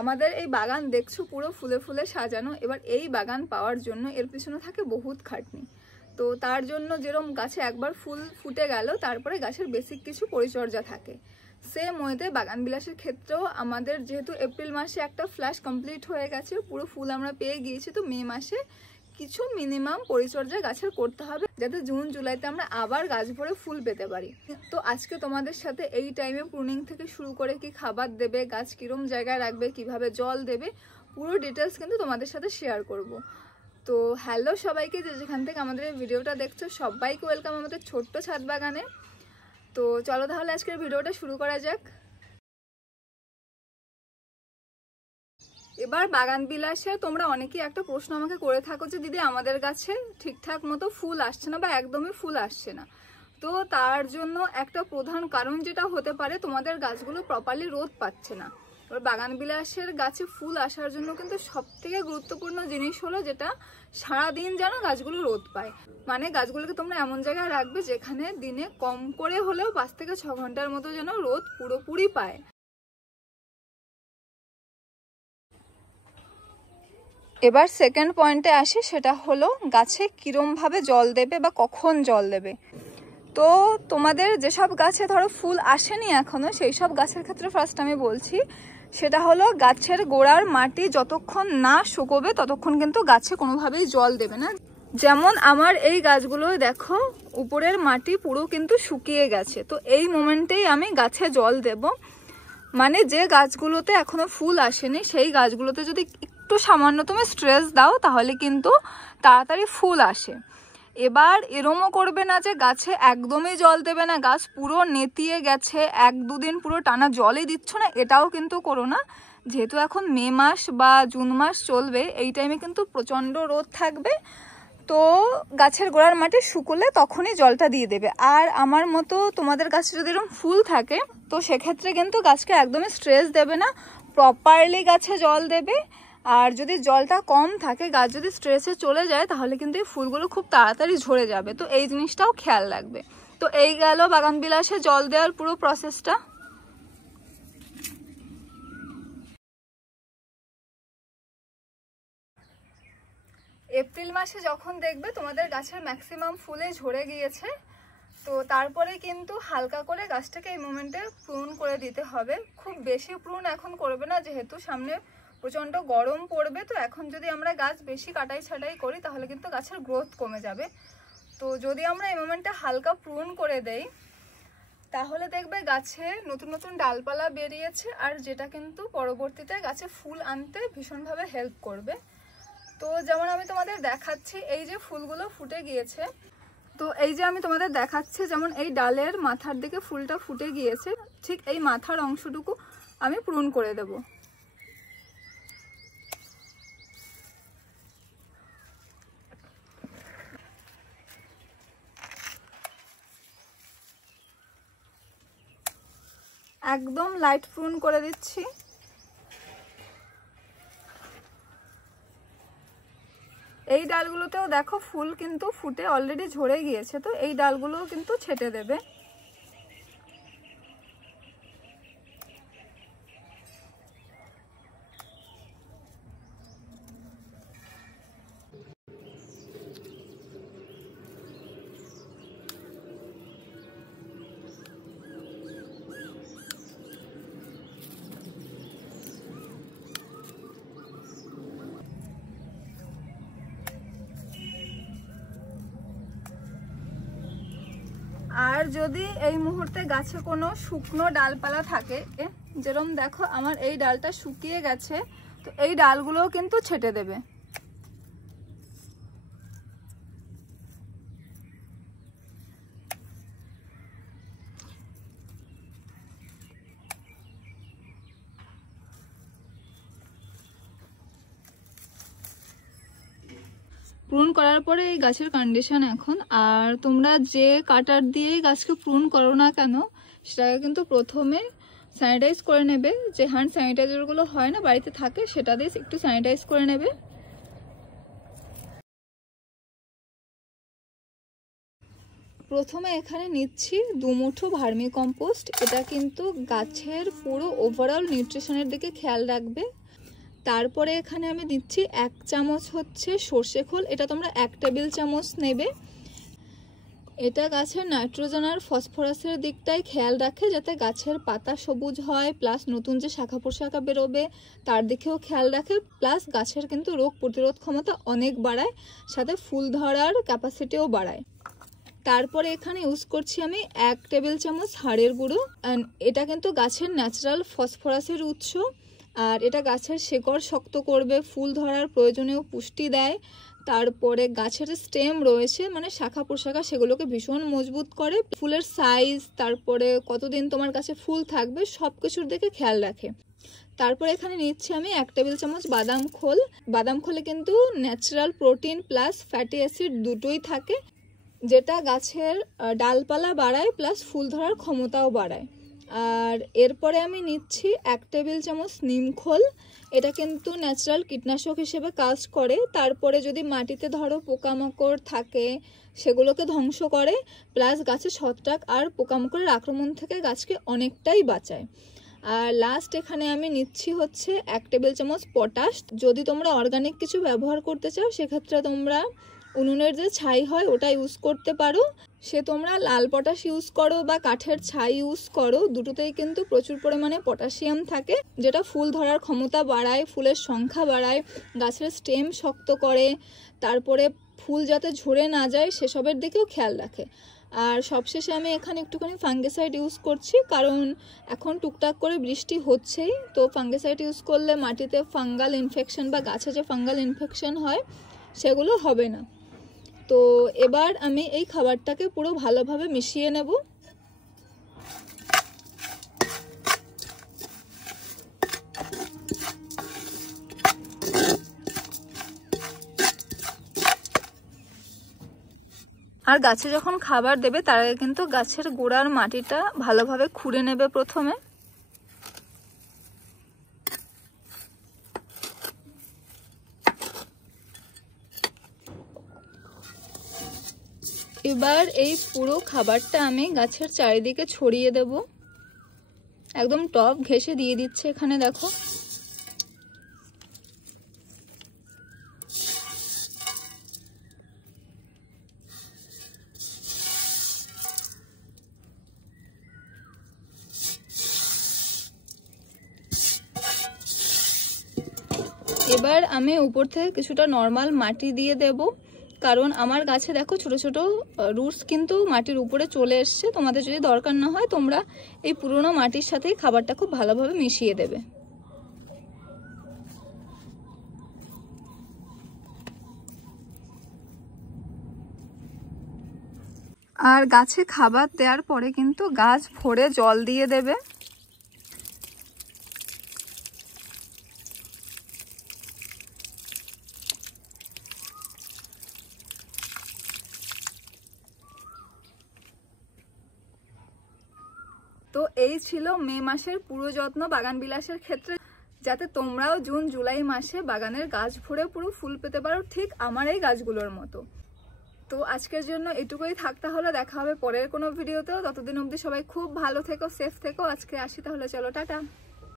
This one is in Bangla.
আমাদের এই বাগান দেখছো পুরো ফুলে ফুলে সাজানো। এবার এই বাগান পাওয়ার জন্য এর পিছনে থাকে বহুত খাটনি। তো তার জন্য যেরকম গাছে একবার ফুল ফুটে গেল তারপরে গাছের বেসিক কিছু পরিচর্যা থাকে। সেম ওয়েতে বাগান বিলাসের ক্ষেত্রেও আমাদের যেহেতু এপ্রিল মাসে একটা ফ্ল্যাশ কমপ্লিট হয়ে গেছে, পুরো ফুল আমরা পেয়ে গিয়েছি, তো মে মাসে কিছু মিনিমাম পরিচর্যা গাছের করতে হবে যাতে জুন জুলাইতে আমরা আবার গাছ ভরে ফুল পেতে পারি। তো আজকে তোমাদের সাথে এই টাইমে প্রুনিং থেকে শুরু করে কি খাবার দেবে, গাছ কিরম জায়গায় রাখবে, কিভাবে জল দেবে, পুরো ডিটেলস কিন্তু তোমাদের সাথে শেয়ার করব। তো হ্যালো সবাইকে, যেখান থেকে আমাদের এই ভিডিওটা দেখছো সবাইকে ওয়েলকাম আমাদের ছোট্ট ছাদ বাগানে। তো চলো তাহলে আজকের ভিডিওটা শুরু করা যাক। এবার বাগান বিলাসে তোমরা অনেকেই একটা প্রশ্ন আমাকে করে থাকো যে দিদি আমাদের গাছে ঠিকঠাক মতো ফুল আসছে না বা একদমই ফুল আসছে না। তো তার জন্য একটা প্রধান কারণ যেটা হতে পারে, তোমাদের গাছগুলো প্রপারলি রোদ পাচ্ছে না। এবার বাগান বিলাসের গাছে ফুল আসার জন্য কিন্তু সব থেকে গুরুত্বপূর্ণ জিনিস হলো যেটা সারাদিন যেন গাছগুলো রোদ পায়। মানে গাছগুলোকে তোমরা এমন জায়গায় রাখবে যেখানে দিনে কম করে হলেও 5 থেকে 6 ঘন্টার মতো যেন রোদ পুরোপুরি পায়। এবার সেকেন্ড পয়েন্টে আসি, সেটা হলো গাছে কিরমভাবে জল দেবে বা কখন জল দেবে। তো তোমাদের যেসব গাছে ধরো ফুল আসেনি এখনো, সেই সব গাছের ক্ষেত্রে ফার্স্ট আমি বলছি সেটা হলো গাছের গোড়ার মাটি যতক্ষণ না শুকোবে ততক্ষণ কিন্তু গাছে কোনোভাবেই জল দেবে না। যেমন আমার এই গাছগুলো দেখো উপরের মাটি পুরো কিন্তু শুকিয়ে গেছে, তো এই মোমেন্টেই আমি গাছে জল দেব। মানে যে গাছগুলোতে এখনো ফুল আসেনি সেই গাছগুলোতে যদি একটু সামান্য তুমি স্ট্রেস দাও তাহলে কিন্তু তাড়াতাড়ি ফুল আসে। এবার এরমও করবে না যে গাছে একদমই জল দেবে না, গাছ পুরো নেতিয়ে গেছে 1-2 দিন পুরো টানা জলই দিচ্ছ না, এটাও কিন্তু করো না। যেহেতু এখন মে মাস বা জুন মাস চলবে, এই টাইমে কিন্তু প্রচণ্ড রোদ থাকবে, তো গাছের গোড়ার মাটি শুকোলে তখনই জলটা দিয়ে দেবে। আর আমার মতো তোমাদের গাছে যদি এরকম ফুল থাকে তো সেক্ষেত্রে কিন্তু গাছকে একদমই স্ট্রেস দেবে না, প্রপারলি গাছে জল দেবে। আর যদি জলটা কম থাকে, গাছ যদি স্ট্রেসে চলে যায় তাহলে কিন্তু এই ফুলগুলো খুব তাড়াতাড়ি ঝরে যাবে, তো এই জিনিসটাও খেয়াল রাখবে। তো এই গেল বাগান বিলাসে জল দেওয়ার পুরো প্রসেসটা। এপ্রিল মাসে যখন দেখবে তোমাদের গাছের ম্যাক্সিমাম ফুলে ঝরে গিয়েছে, তো তারপরে কিন্তু হালকা করে গাছটাকে এই মোমেন্টে প্রুন করে দিতে হবে। খুব বেশি প্রুন এখন করবে না, যেহেতু সামনে প্রচণ্ড গরম পড়বে, তো এখন যদি আমরা গাছ বেশি কাটাই ছাটাই করি তাহলে কিন্তু গাছের গ্রোথ কমে যাবে। তো যদি আমরা এই মোমেন্টে হালকা প্রুন করে দেই তাহলে দেখবে গাছে নতুন নতুন ডালপালা বেরিয়েছে, আর যেটা কিন্তু পরবর্তীতে গাছে ফুল আনতে ভীষণভাবে হেল্প করবে। তো যেমন আমি তোমাদের দেখাচ্ছি, এই যে ফুলগুলো ফুটে গিয়েছে, তো এই যে আমি তোমাদের দেখাচ্ছি যেমন এই ডালের মাথার দিকে ফুলটা ফুটে গিয়েছে, ঠিক এই মাথার অংশটুকু আমি প্রুন করে দেব। একদম লাইট প্রুন করে দিচ্ছি। এই ডালগুলোতেও দেখো ফুল কিন্তু ফুটে অলরেডি ঝরে গিয়েছে, তো এই ডালগুলোও কিন্তু ছেটে দেবে। আর যদি এই মুহূর্তে গাছে কোনো শুকনো ডালপালা থাকে, যেরকম দেখো আমার এই ডালটা শুকিয়ে গেছে, তো এই ডালগুলোও কিন্তু ছেটে দেবে। প্রুন করার পরে এই গাছের কন্ডিশন এখন, আর তোমরা যে কাটার দিয়ে গাছকে প্রুন করো না কেন সেটাকে কিন্তু প্রথমে স্যানিটাইজ করে নেবে। যে হ্যান্ড স্যানিটাইজারগুলো হয় না বাড়িতে থাকে, সেটা দিয়ে একটু স্যানিটাইজ করে নেবে। প্রথমে এখানে নিচ্ছি 2 মুঠো ভার্মি কম্পোস্ট। এটা কিন্তু গাছের পুরো ওভারঅল নিউট্রিশনের দিকে খেয়াল রাখবে। তারপরে এখানে আমি দিচ্ছি 1 চামচ হচ্ছে সর্ষে খোল, এটা তোমরা 1 টেবিল চামচ নেবে। এটা গাছের নাইট্রোজেন আর ফসফরাসের দিকটাই খেয়াল রাখে, যাতে গাছের পাতা সবুজ হয়, প্লাস নতুন যে শাখা প্রশাখা বেরোবে তার দিকেও খেয়াল রাখে, প্লাস গাছের কিন্তু রোগ প্রতিরোধ ক্ষমতা অনেক বাড়ায়, সাথে ফুল ধরার ক্যাপাসিটিও বাড়ায়। তারপরে এখানে ইউজ করছি আমি 1 টেবিল চামচ হাড়ের গুঁড়ো। এটা কিন্তু গাছের ন্যাচারাল ফসফরাসের উৎস, আর এটা গাছের শেকড় শক্ত করবে, ফুল ধরার প্রয়োজনীয় পুষ্টি দেয়। তারপরে গাছের স্টেম রয়েছে মানে শাখা প্রশাখা, সেগুলোকে ভীষণ মজবুত করে, ফুলের সাইজ, তারপরে কতদিন তোমার কাছে ফুল থাকবে সব কিছুর দিকে খেয়াল রাখে। তারপরে এখানে নিচ্ছি আমি 1 টেবিল চামচ বাদাম খোল। বাদাম খোলে কিন্তু natural protein plus fatty acid দুটোই থাকে, যেটা গাছের ডালপালা বাড়ায় প্লাস ফুল ধরার ক্ষমতাও বাড়ায়। আর এরপরে আমি নিচ্ছি 1 টেবিল চামচ নিম খোল। এটা কিন্তু ন্যাচারাল কীটনাশক হিসেবে কাজ করে, তারপরে যদি মাটিতে ধরো পোকামাকড় থাকে সেগুলোকে ধ্বংস করে, প্লাস গাছের ছত্রাক আর পোকামাকড়ের আক্রমণ থেকে গাছকে অনেকটাই বাঁচায়। আর লাস্ট এখানে আমি নিচ্ছি হচ্ছে 1 টেবিল চামচ পটাশ। যদি তোমরা অর্গানিক কিছু ব্যবহার করতে চাও সেক্ষেত্রে তোমরা উনুনের যে ছাই হয় ওটা ইউজ করতে পারো, সে তোমরা লাল পটাশ ইউজ করো বা কাঠের ছাই ইউজ করো, দুটোতেই কিন্তু প্রচুর পরিমাণে পটাশিয়াম থাকে, যেটা ফুল ধরার ক্ষমতা বাড়ায়, ফুলের সংখ্যা বাড়ায়, গাছের স্টেম শক্ত করে, তারপরে ফুল যাতে ঝরে না যায় সেসবের দিকেও খেয়াল রাখে। আর সবশেষে আমি এখানে একটুখানি ফাঙ্গিসাইড ইউজ করছি, কারণ এখন টুকটাক করে বৃষ্টি হচ্ছেই, তো ফাঙ্গিসাইড ইউজ করলে মাটিতে ফাঙ্গাল ইনফেকশন বা গাছে যে ফাঙ্গাল ইনফেকশন হয় সেগুলো হবে না। তো এবার আমি এই খাবারটাকে পুরো ভালোভাবে মিশিয়ে নেব। আর গাছে যখন খাবার দেবে তার আগে কিন্তু গাছের গোড়ার মাটিটা ভালোভাবে খুঁড়ে নেবে প্রথমে। এবার এই পুরো খাবারটা আমি গাছের চারিদিকে ছড়িয়ে দেব, একদম টপ ঘেঁষে দিয়ে দিচ্ছে এখানে দেখো। এবার আমি উপর থেকে কিছুটা নর্মাল মাটি দিয়ে দেব, কারণ আমার গাছে দেখো ছোট ছোট রুটস কিন্তু মাটির উপরে চলে এসছে। তোমাদের যদি দরকার না হয় তোমরা এই পুরনো মাটির সাথেই খাবারটা খুব ভালোভাবে মিশিয়ে দেবে। আর গাছে খাবার দেওয়ার পরে কিন্তু গাছ ভরে জল দিয়ে দেবে। তো এই ছিল মে মাসের পুরো যত্ন বাগান বিলাসের ক্ষেত্রে, যাতে তোমরাও জুন জুলাই মাসে বাগানের গাছ ভরে পুরো ফুল পেতে পারো ঠিক আমার এই গাছগুলোর মতো। তো আজকের জন্য এটুকুই থাকতে হলো, দেখা হবে পরের কোনো ভিডিওতেও। ততদিন অবধি সবাই খুব ভালো থেকো, সেফ থেকো। আজকে আসি তাহলে, চলো টাটা।